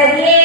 de bien.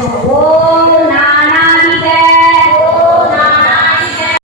Oh.